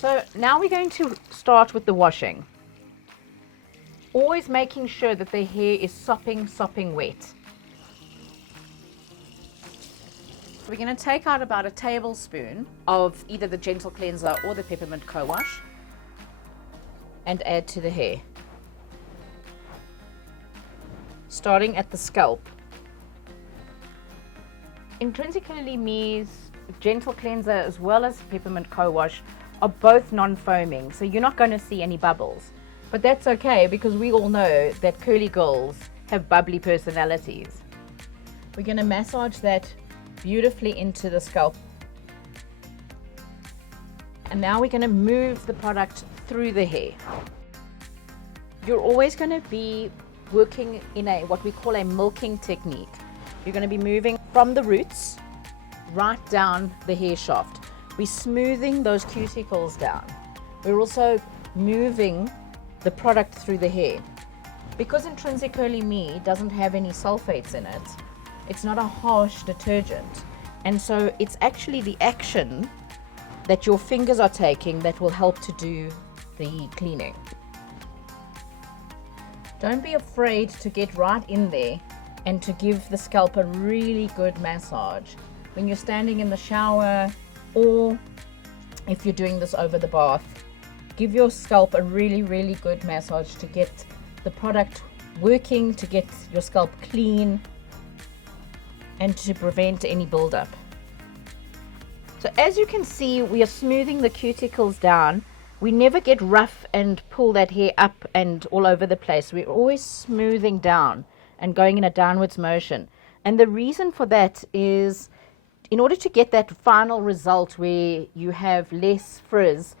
So now we're going to start with the washing. Always making sure that the hair is sopping wet. We're going to take out about a tablespoon of either the gentle cleanser or the peppermint co-wash and add to the hair. Starting at the scalp. IntrinsiCurly Me's gentle cleanser as well as peppermint co-wash are both non-foaming, so you're not going to see any bubbles. But that's okay because we all know that curly girls have bubbly personalities. We're going to massage that beautifully into the scalp. And now we're going to move the product through the hair. You're always going to be working in what we call a milking technique. You're going to be moving from the roots right down the hair shaft. We're smoothing those cuticles down. We're also moving the product through the hair. Because IntrinsiCurly Me doesn't have any sulfates in it, it's not a harsh detergent, and so it's actually the action that your fingers are taking that will help to do the cleaning. Don't be afraid to get right in there and to give the scalp a really good massage when you're standing in the shower, or if you're doing this over the bath. Give your scalp a really good massage to get the product working, to get your scalp clean, and to prevent any buildup. So as you can see, we are smoothing the cuticles down. We never get rough and pull that hair up and all over the place. We're always smoothing down and going in a downwards motion. And the reason for that is in order to get that final result where you have less frizz,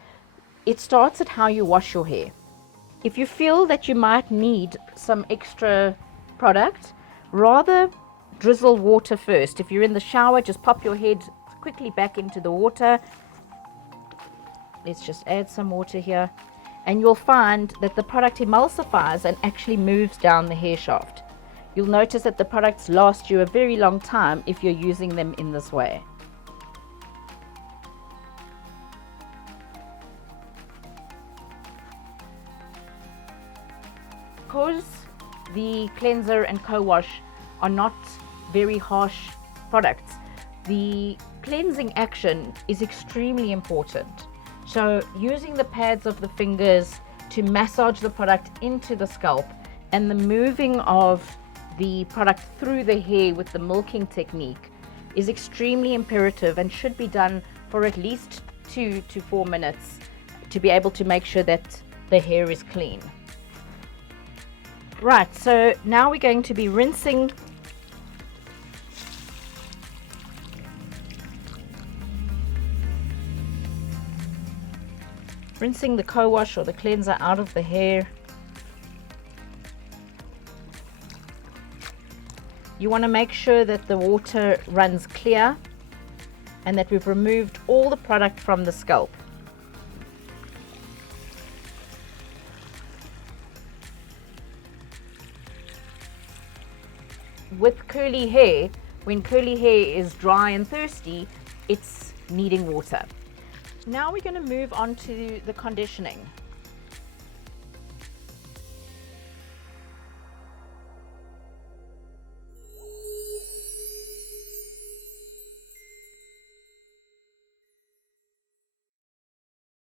it starts at how you wash your hair. If you feel that you might need some extra product, rather drizzle water first. If you're in the shower, just pop your head quickly back into the water. Let's just add some water here, and you'll find that the product emulsifies and actually moves down the hair shaft. You'll notice that the products last you a very long time if you're using them in this way. Because the cleanser and co-wash are not very harsh products, the cleansing action is extremely important. So using the pads of the fingers to massage the product into the scalp and the moving of the product through the hair with the milking technique is extremely imperative and should be done for at least 2 to 4 minutes to be able to make sure that the hair is clean. Right, so now we're going to be rinsing the co-wash or the cleanser out of the hair. You want to make sure that the water runs clear and that we've removed all the product from the scalp. With curly hair, when curly hair is dry and thirsty, it's needing water. Now we're going to move on to the conditioning.